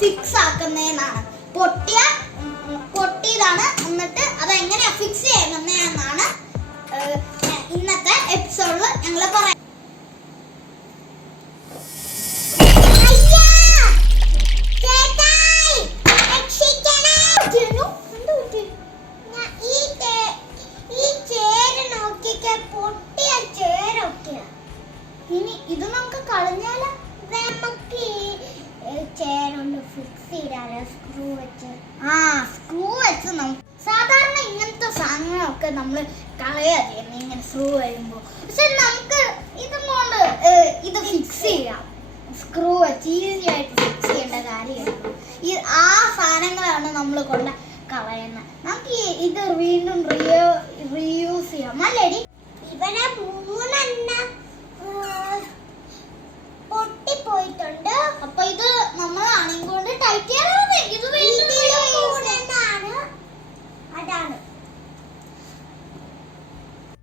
Fix ആക്കുന്നതെന്നാണ്. പൊട്ടിയതാണ്. എന്നിട്ട് അതെങ്ങനെയാ fix ചെയ്യുന്നതെന്നാണ് ഇന്നത്തെ എപ്പിസോഡിൽ ഞങ്ങൾ പറയാം. ഇനി ഇത് നമുക്ക് കളഞ്ഞാലോ? നമുക്ക് ചെയറുണ്ട് ഫിക്സ് ചെയ്താലോ? സ്ക്രൂ വെച്ച് നമുക്ക് സാധാരണ ഇങ്ങനത്തെ സാധനങ്ങളൊക്കെ നമ്മൾ കളയാ ചെയ്യുന്നത് ഇങ്ങനെ സ്ക്രൂ വരുമ്പോൾ. പക്ഷെ നമുക്ക് ഇതും കൊണ്ട് ഇത് ഫിക്സ് ചെയ്യാം. സ്ക്രൂ വെച്ച് ഈസി ആയിട്ട് ഫിക്സ് ചെയ്യേണ്ട കാര്യമാണ്. ആ സാധനങ്ങളാണ് നമ്മൾ കൊണ്ട് കളയുന്നത്. നമുക്ക് ഇത് വീണ്ടും റീയൂസ് ചെയ്യാം അല്ലേടി? ഇവിടെ 3 പൊട്ടിപ്പോയിട്ടുണ്ട്. അപ്പൊ ഇത് നമ്മളാണെങ്കിൽ കൊണ്ട് ടൈറ്റ് ചെയ്യാനാണ്. ഇത് അതാണ്.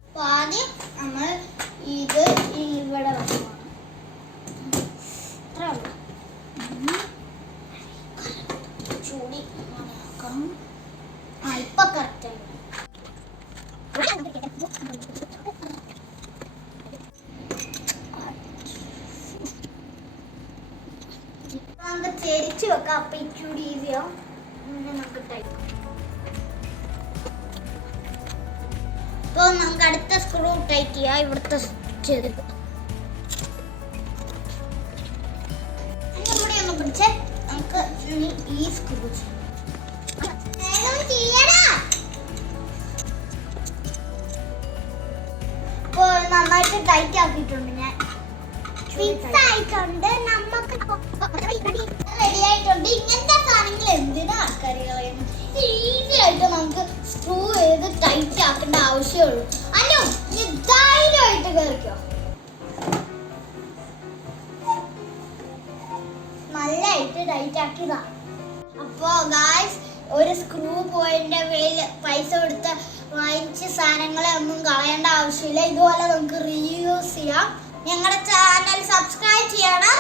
അപ്പൊ ആദ്യം നമ്മൾ ഇത് ഇവിടെ വെക്കണം. ചൂടി ഇപ്പൊ കറക്റ്റ് നമുക്ക് ചെരിച്ച് വെക്കാം. അപ്പൊ ഇച്ചൂടി ഈസിയോ നമുക്ക് ടൈറ്റ്. അപ്പൊ നമുക്ക് അടുത്ത സ്ക്രൂ ടൈറ്റ് ചെയ്യാം. ഇവിടുത്തെ ചെറുത് ഇവിടെ ഒന്ന് പിടിച്ച് നമുക്ക് ഈ സ്ക്രൂ ഇപ്പൊ നന്നായിട്ട് ടൈറ്റ് ആക്കിയിട്ടുണ്ട്. ഞാൻ ഫിക്സ് ആയിട്ടുണ്ട്. നമുക്ക് റെഡി ആയിട്ടുണ്ട്. ഇങ്ങനത്തെ സാധനങ്ങൾ എന്തിനാ ആൾക്കാർ കളയുന്നത്? ഈസി ആയിട്ട് നമുക്ക് സ്ക്രൂ ചെയ്ത് ടൈറ്റ് ആക്കേണ്ട ആവശ്യമുള്ളൂ. അല്ലോ നീ ധൈര്യമായിട്ട് കയറിക്കോ. നല്ലായിട്ട് ടൈറ്റ് ആക്കിയതാ. അപ്പോ ഗായ്സ്, ഒരു സ്ക്രൂ പോയിന്റെ പേരിൽ പൈസ കൊടുത്ത് വാങ്ങിച്ച സാധനങ്ങളെ ഒന്നും കളയേണ്ട ആവശ്യമില്ല. ഇതുപോലെ നമുക്ക് റീയൂസ് ചെയ്യാം. ഞങ്ങളുടെ ചാനൽ സബ്സ്ക്രൈബ് ചെയ്യണം.